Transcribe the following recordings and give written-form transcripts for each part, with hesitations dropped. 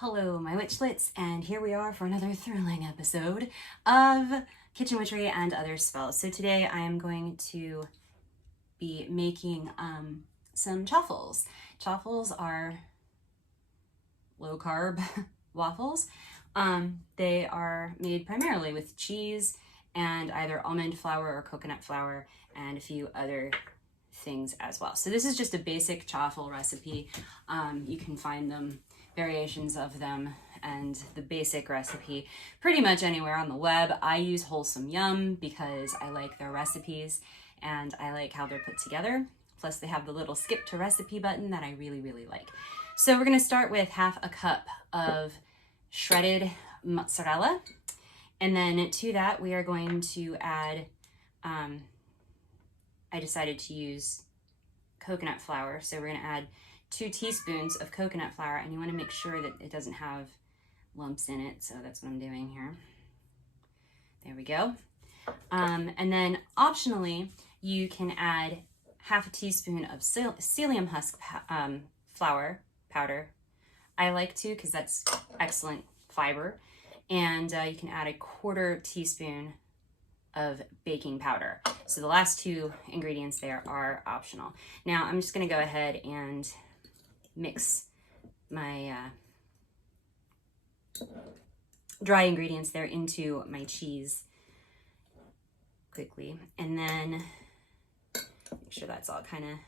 Hello, my witchlets, and here we are for another thrilling episode of Kitchen Witchery and Other Spells. So today I am going to be making some chaffles. Chaffles are low-carb waffles. They are made primarily with cheese and either almond flour or coconut flour and a few other things as well. So this is just a basic chaffle recipe. You can find them, variations of them, and the basic recipe pretty much anywhere on the web. I use Wholesome Yum because I like their recipes and I like how they're put together. Plus they have the little skip to recipe button that I really like. So we're going to start with half a cup of shredded mozzarella, and then to that we are going to add I decided to use coconut flour, so we're going to add 2 teaspoons of coconut flour, and you want to make sure that it doesn't have lumps in it, so that's what I'm doing here. There we go. And then optionally, you can add half a teaspoon of psyllium husk flour powder. I like to because that's excellent fiber. And you can add a 1/4 teaspoon of baking powder. So the last 2 ingredients there are optional. Now I'm just going to go ahead and mix my dry ingredients there into my cheese quickly, and then make sure that's all kind of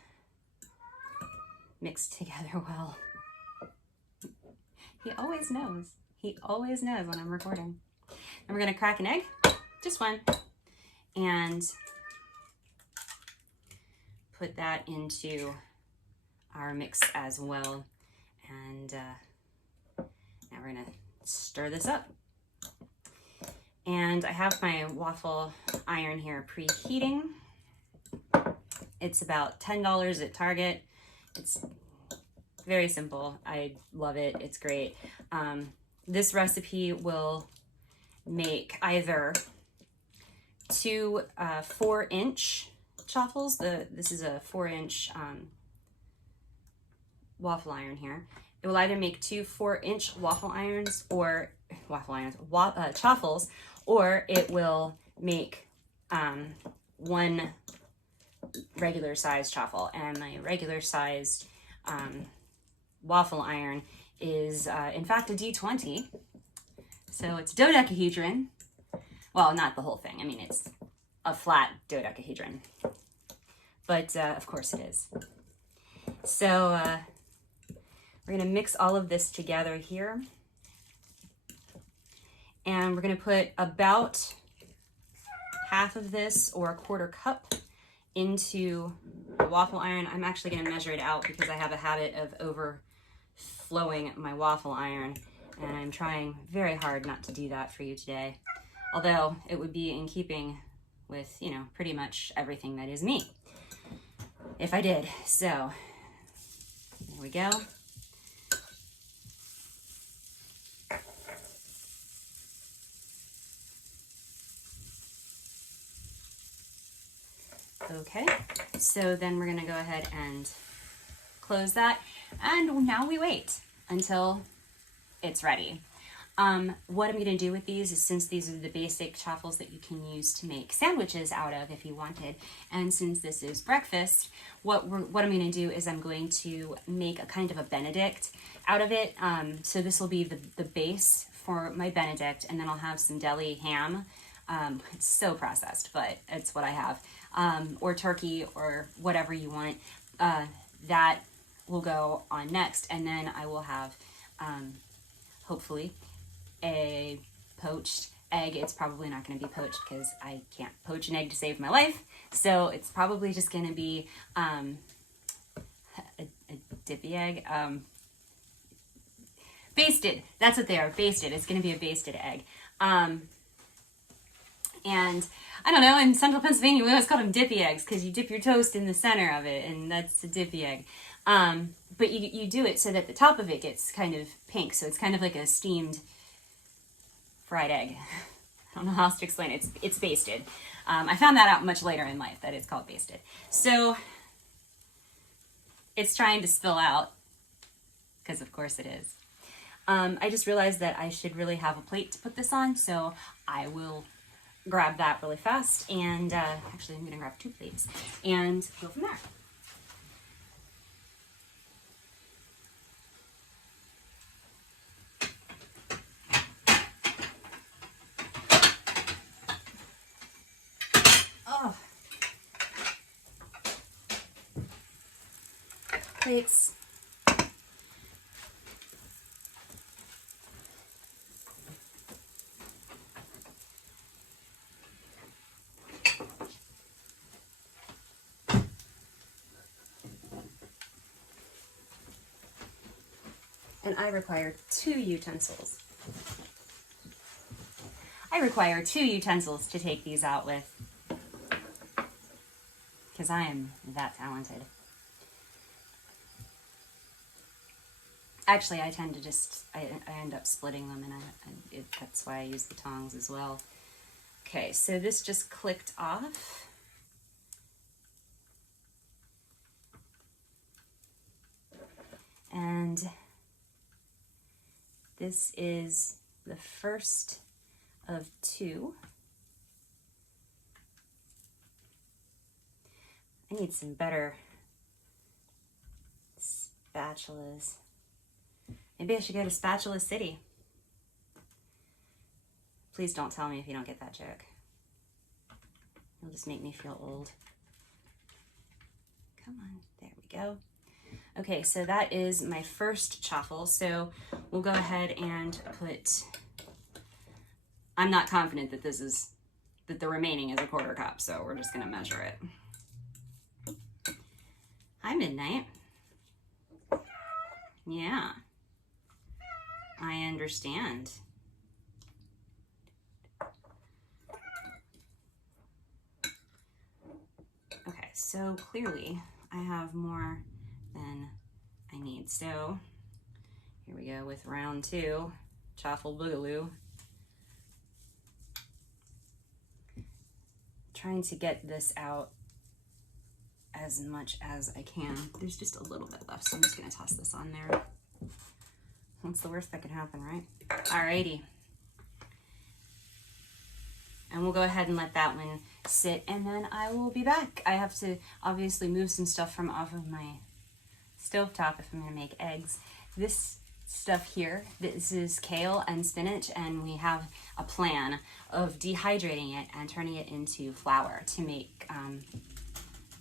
mixed together well. He always knows. He always knows when I'm recording. And we're going to crack an egg, just one, and put that into our mix as well. And now we're going to stir this up. And I have my waffle iron here preheating. It's about $10 at Target. It's very simple. I love it. It's great. This recipe will make either 2 4-inch chaffles. This is a 4-inch waffle iron here. It will either make 2 4-inch chaffles, or it will make 1 regular sized chaffle. And my regular sized waffle iron is in fact a D20. So it's dodecahedron. Well, not the whole thing. I mean, it's a flat dodecahedron. But of course it is. So we're going to mix all of this together here. And we're going to put about half of this, or a 1/4 cup, into the waffle iron. I'm actually going to measure it out because I have a habit of overflowing my waffle iron, and I'm trying very hard not to do that for you today. Although it would be in keeping with, you know, pretty much everything that is me if I did. So there we go. Okay, so then we're gonna go ahead and close that, and now we wait until it's ready. What I'm gonna do with these is, since these are the basic chaffles that you can use to make sandwiches out of if you wanted, and since this is breakfast, what I'm gonna do is I'm going to make a kind of a Benedict out of it. So this will be the base for my Benedict, and then I'll have some deli ham. It's so processed, but it's what I have. Or turkey, or whatever you want. That will go on next, and then I will have hopefully a poached egg. It's probably not going to be poached because I can't poach an egg to save my life, so it's probably just going to be a dippy egg. Basted, that's what they are, basted. It's going to be a basted egg. And I don't know, in central Pennsylvania, we always call them dippy eggs because you dip your toast in the center of it, and that's a dippy egg. But you do it so that the top of it gets kind of pink, so it's kind of like a steamed fried egg. I don't know how else to explain it. It's basted. I found that out much later in life, that it's called basted. So it's trying to spill out, because of course it is. I just realized that I should really have a plate to put this on, so I will grab that really fast, and actually I'm gonna grab 2 plates and go from there. Oh, plates. And I require 2 utensils. I require 2 utensils to take these out with, because I am that talented. Actually, I tend to just, I end up splitting them, and that's why I use the tongs as well. Okay, so this just clicked off. And this is the first of 2. I need some better spatulas. Maybe I should go to Spatula City. Please don't tell me if you don't get that joke. It'll just make me feel old. Come on, there we go. Okay, so that is my first chaffle. So we'll go ahead and put, I'm not confident that that the remaining is a 1/4 cup, so we're just gonna measure it. Hi, Midnight. Yeah, I understand. Okay, so clearly I have more than I need. So here we go with round 2, Chaffle Boogaloo. Trying to get this out as much as I can. There's just a little bit left, so I'm just gonna toss this on there. What's the worst that could happen, right? Alrighty. And we'll go ahead and let that one sit, and then I will be back. I have to obviously move some stuff from off of my stovetop if I'm gonna make eggs. This stuff here, this is kale and spinach, and we have a plan of dehydrating it and turning it into flour to make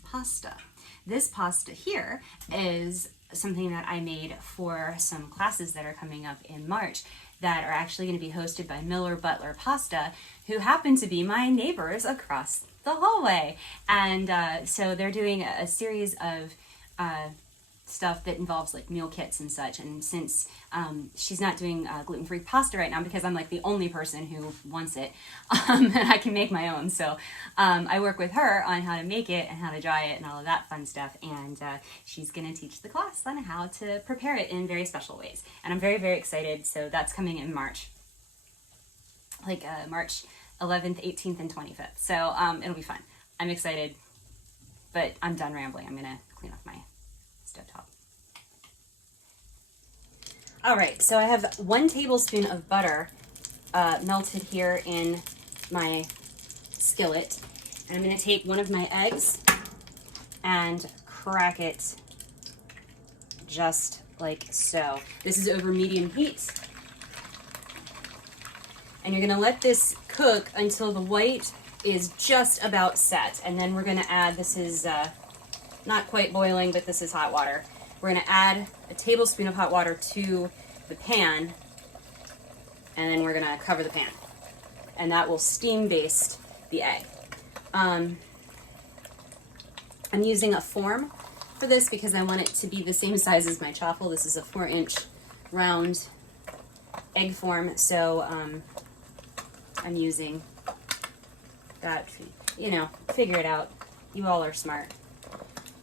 pasta. This pasta here is something that I made for some classes that are coming up in March that are actually going to be hosted by Miller Butler Pasta, who happen to be my neighbors across the hallway. And so they're doing a series of stuff that involves like meal kits and such. And since she's not doing gluten-free pasta right now, because I'm like the only person who wants it, and I can make my own. So I work with her on how to make it and how to dry it and all of that fun stuff. And she's going to teach the class on how to prepare it in very special ways. And I'm very, very excited. So that's coming in March, like March 11th, 18th, and 25th. So it'll be fun. I'm excited, but I'm done rambling. I'm going to clean off my stovetop. All right, so I have 1 tablespoon of butter melted here in my skillet. And I'm gonna take one of my eggs and crack it just like so. This is over medium heat. And you're gonna let this cook until the white is just about set. And then we're gonna add, this is not quite boiling, but this is hot water. We're gonna add a tablespoon of hot water to the pan, and then we're gonna cover the pan. And that will steam baste the egg. I'm using a form for this because I want it to be the same size as my chaffle. This is a 4-inch round egg form, so I'm using that. You know, figure it out. You all are smart.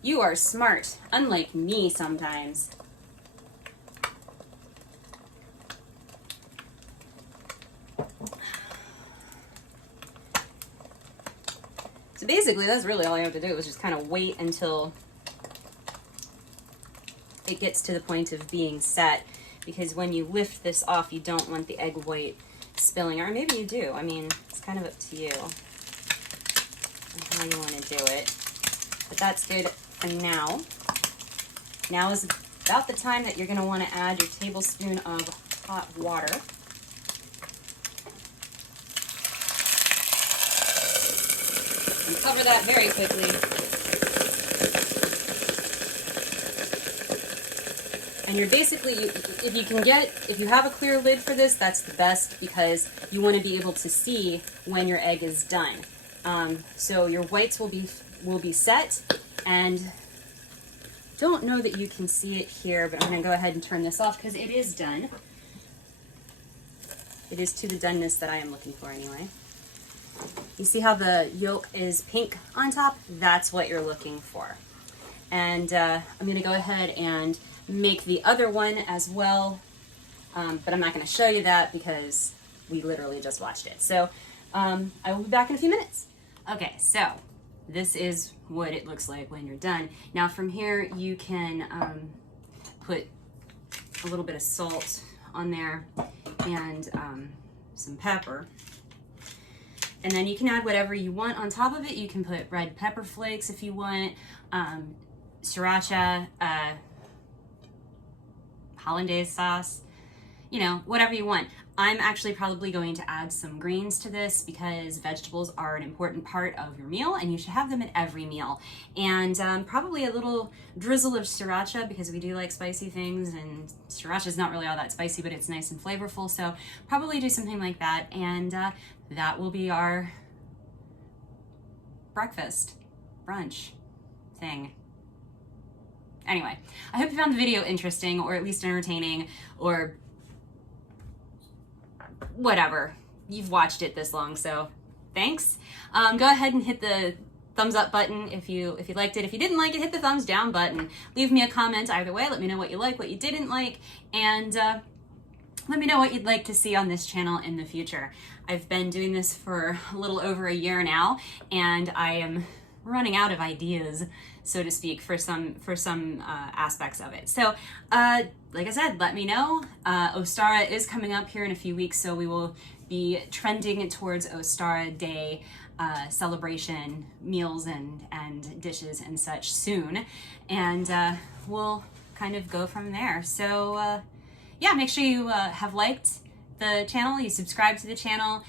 You are smart, unlike me sometimes. So basically, that's really all I have to do is just kind of wait until it gets to the point of being set, because when you lift this off, you don't want the egg white spilling, or maybe you do. I mean, it's kind of up to you on how you want to do it. But that's good for now. Now is about the time that you're going to want to add your tablespoon of hot water. And cover that very quickly. And you're basically, if you have a clear lid for this, that's the best, because you want to be able to see when your egg is done. So your whites will be set, and don't know that you can see it here, but I'm going to go ahead and turn this off because it is done. It is to the doneness that I am looking for anyway. You see how the yolk is pink on top? That's what you're looking for. And I'm going to go ahead and make the other one as well, but I'm not going to show you that because we literally just watched it. So I will be back in a few minutes. Okay, so this is what it looks like when you're done. Now from here you can put a little bit of salt on there and some pepper. And then you can add whatever you want on top of it. You can put red pepper flakes if you want, sriracha, hollandaise sauce, you know, whatever you want. I'm actually probably going to add some greens to this because vegetables are an important part of your meal and you should have them at every meal. And probably a little drizzle of sriracha because we do like spicy things, and sriracha is not really all that spicy, but it's nice and flavorful. So probably do something like that, and that will be our breakfast, brunch thing. Anyway, I hope you found the video interesting, or at least entertaining, or whatever. You've watched it this long, so thanks. Go ahead and hit the thumbs up button if you liked it. If you didn't like it, hit the thumbs down button. Leave me a comment either way. Let me know what you like, what you didn't like, and let me know what you'd like to see on this channel in the future. I've been doing this for a little over a year now, and I am running out of ideas, so to speak, for some aspects of it. So like I said, let me know. Ostara is coming up here in a few weeks, so we will be trending towards Ostara Day celebration meals and dishes and such soon, and we'll kind of go from there. So yeah, make sure you have liked the channel, you subscribe to the channel,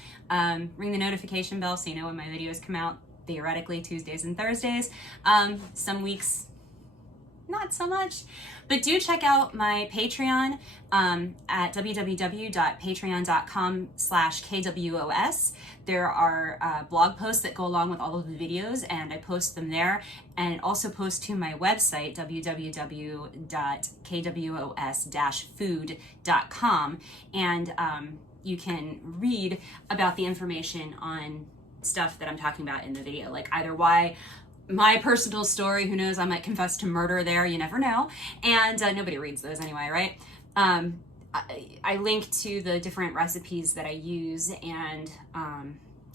ring the notification bell so you know when my videos come out, theoretically Tuesdays and Thursdays. Some weeks not so much, but do check out my Patreon at www.patreon.com/KWOS. There are blog posts that go along with all of the videos, and I post them there, and also post to my website, www.kwos-food.com, and you can read about the information on stuff that I'm talking about in the video, like either why my personal story, who knows, I might confess to murder there, you never know, and nobody reads those anyway, right? I link to the different recipes that I use and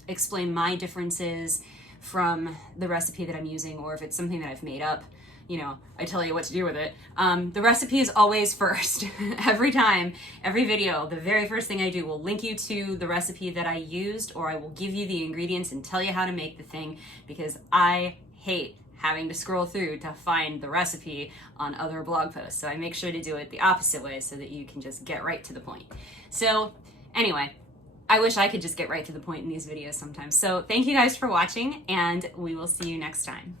explain my differences from the recipe that I'm using, or if it's something that I've made up, you know, I tell you what to do with it. The recipe is always first. Every time, every video, the very first thing I do will link you to the recipe that I used, or I will give you the ingredients and tell you how to make the thing, because I hate having to scroll through to find the recipe on other blog posts. So I make sure to do it the opposite way so that you can just get right to the point. So anyway, I wish I could just get right to the point in these videos sometimes. So thank you guys for watching, and we will see you next time.